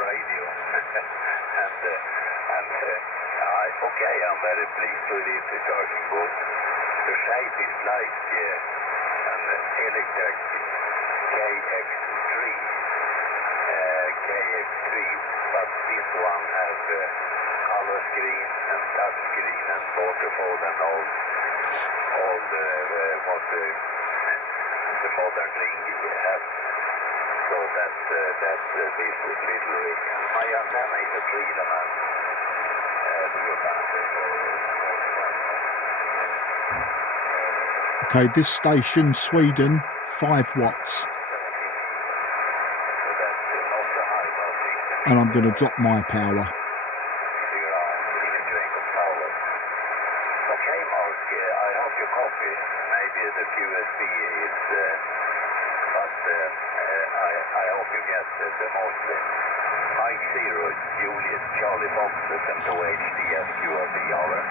radio. Okay, I'm very pleased with it, the charging board. The shape is like an electric KX3, but this one has color screen and touch screen and waterfall and all the modern thing you have. So that's this little rig. My antenna is a 3-element Okay, this station, Sweden, 5 watts. And I'm going to drop my power. Okay, Mark, I hope you copy. Maybe the QSB is, but I hope you get the most. Mike 0, Juliet, Charlie Fox, SM2HDF, QRP, over.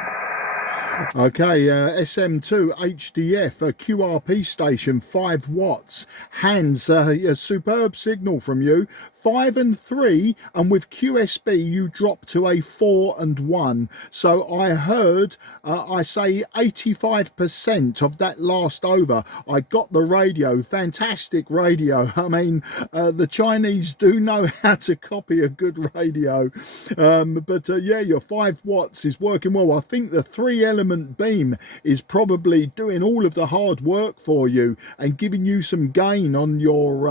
Okay, SM2HDF, a QRP station, 5 watts. Hans, a superb signal from you. 5 and 3, and with QSB you drop to a 4 and 1. So I heard, I say 85% of that last over. I got the radio, fantastic radio. I mean, the Chinese do know how to copy a good radio. Yeah, your 5 watts is working well. I think the 3-element beam is probably doing all of the hard work for you and giving you some gain on your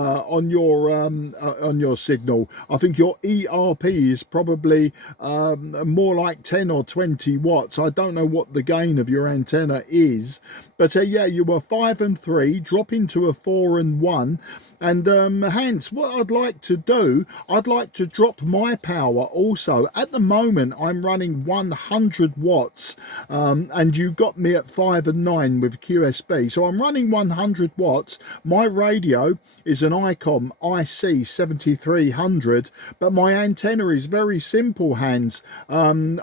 signal. I think your ERP is probably more like 10 or 20 watts. I don't know what the gain of your antenna is, but yeah, you were 5 and 3, drop into a 4 and 1. And Hans, what I'd like to do, I'd like to drop my power also. At the moment, I'm running 100 watts, and you got me at 5 and 9 with QSB. So I'm running 100 watts. My radio is an Icom IC-7300, but my antenna is very simple, Hans. I'm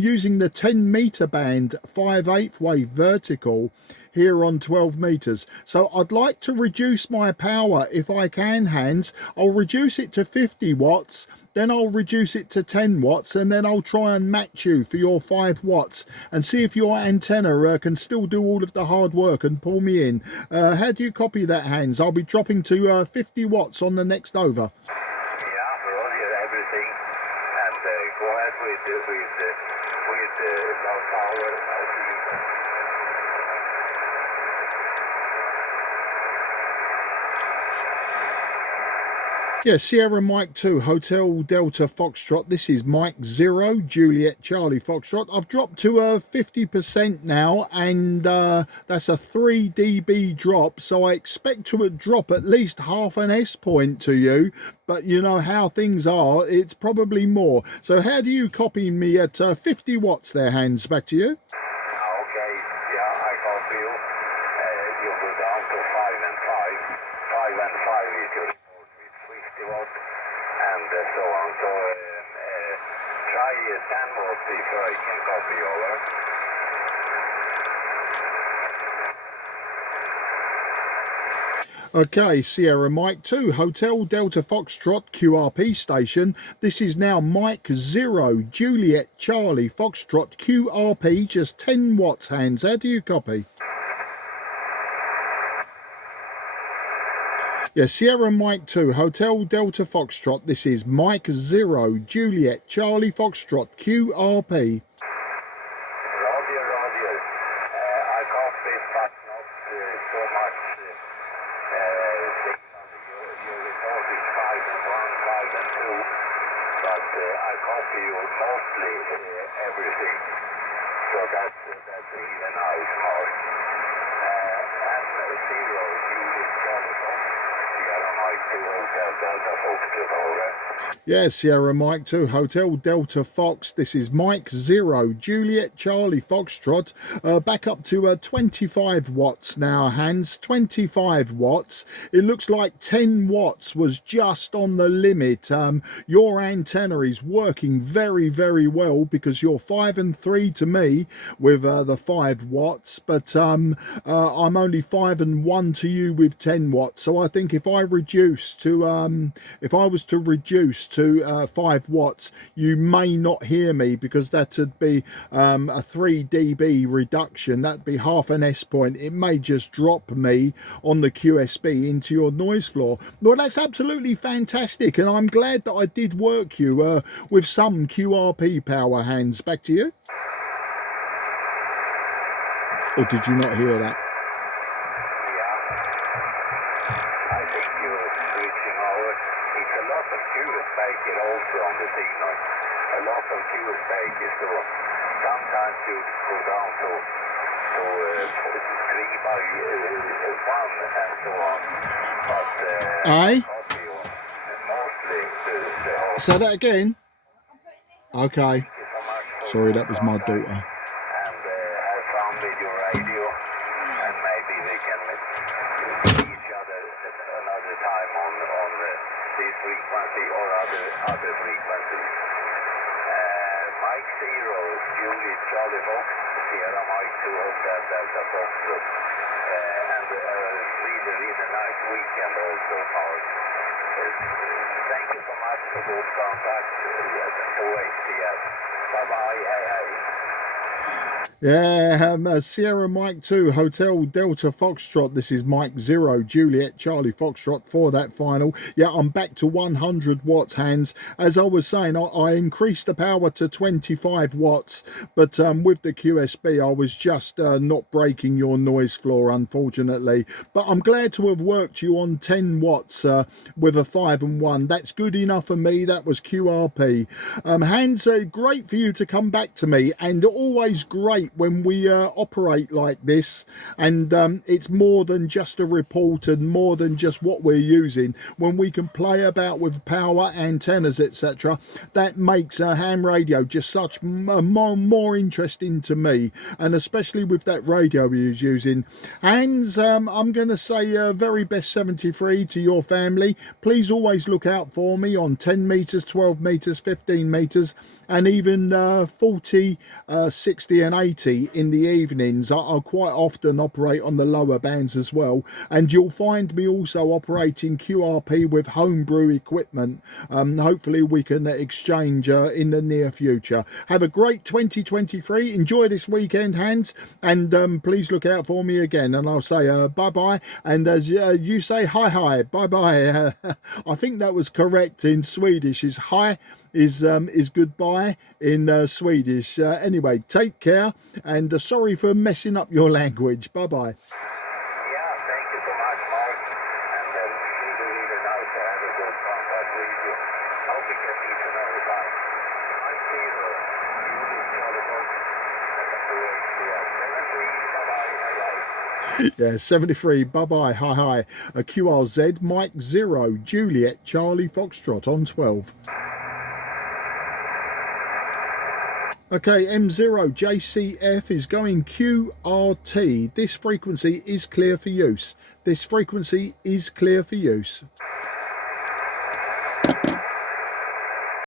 using the 10-meter band 5/8 wave vertical here on 12 meters. So I'd like to reduce my power if I can, Hans. I'll reduce it to 50 watts, then I'll reduce it to 10 watts, and then I'll try and match you for your 5 watts and see if your antenna can still do all of the hard work and pull me in. How do you copy that, Hans? I'll be dropping to 50 watts on the next over. Yeah, roger everything, and go ahead with low power. Yeah, Sierra Mike 2, Hotel Delta Foxtrot. This is Mike 0, Juliet Charlie Foxtrot. I've dropped to 50% now, and that's a 3 dB drop. So I expect to drop at least half an S point to you. But you know how things are, it's probably more. So how do you copy me at 50 watts there, Hans? Back to you. Okay, yeah, I copy you. You go down to 5 and 5. 5 and 5 is your report with 50 watts and so on. So try 10 watts if I can copy over. Okay, Sierra Mike 2, Hotel Delta Foxtrot QRP station. This is now Mike 0, Juliet Charlie Foxtrot QRP, just 10 watts, Hans. How do you copy? Yeah, Sierra Mike 2, Hotel Delta Foxtrot. This is Mike 0, Juliet Charlie Foxtrot QRP. Roger. I copy, but not so much. Your report is 5 and 1, 5 and 2, but I copy you mostly everything. So that's really nice, Mark. And 0, Juliet Charlie Fox, Sierra Mike 2, Hotel Delta Foxtrot, over. Yeah, Sierra Mike 2, Hotel Delta Fox. This is Mike 0, Juliet Charlie Foxtrot. Back up to 25 watts now, Hans. 25 watts. It looks like 10 watts was just on the limit. Your antenna is working very, very well because you're 5 and 3 to me with the 5 watts. But I'm only 5 and 1 to you with 10 watts. So I think if I reduce to if I was to reduce to 5 watts, you may not hear me, because that would be a 3 dB reduction. That'd be half an S point. It may just drop me on the QSB into your noise floor. Well, that's absolutely fantastic, and I'm glad that I did work you with some QRP power. Hands, back to you. Or did you not hear that? I think you're switching over. It's a lot of QSB also on the signal. A lot of QSB, so sometimes you go down to 3 by 1 and so on. But Aye? mostly the whole. Say that again. Okay. Thank you so much for Sorry, that was my contact, daughter. and have fun with your radio, and maybe we can see each other at another time on this frequency or other frequencies. Mike 0, Julie Charlie Fox, Sierra Mike 2 Hotel Delta Foxtrot, and really nice weekend also, Mark. Thank you so much for good contact for HDF. Bye-bye, hey. Yeah, Sierra Mike 2 Hotel Delta Foxtrot. This is Mike 0 Juliet Charlie Foxtrot for that final. Yeah, I'm back to 100 watts, Hands. As I was saying, I increased the power to 25 watts, but with the QSB, I was just not breaking your noise floor, unfortunately. But I'm glad to have worked you on 10 watts with a 5 and 1. That's good enough for me. That was QRP. Hands, great for you to come back to me, and always great when we operate like this, and it's more than just a report and more than just what we're using. When we can play about with power, antennas, etc., that makes a ham radio just such more interesting to me, and especially with that radio you're using. Hans, I'm going to say very best 73 to your family. Please always look out for me on 10 meters, 12 meters, 15 meters, and even 40, 60 and 80 in the evenings. I'll quite often operate on the lower bands as well, and you'll find me also operating QRP with homebrew equipment. Hopefully we can exchange in the near future. Have a great 2023. Enjoy this weekend, Hans, and please look out for me again, and I'll say bye-bye, and as you say hi, bye-bye. I think that was correct in Swedish. Is hi is goodbye in Swedish. Anyway, take care, and sorry for messing up your language. Bye bye. Yeah, thank you so much, Mark, and really nice to have a good contact with you. Hope we can meet another time. Mike 0, Julie Charlie Fox, and HDF. 73, bye-bye, bye-bye. Yeah, 73, bye-bye, hi. A QRZ, Mike 0, Juliet, Charlie Foxtrot on 12. Okay, M0 JCF is going QRT. This frequency is clear for use.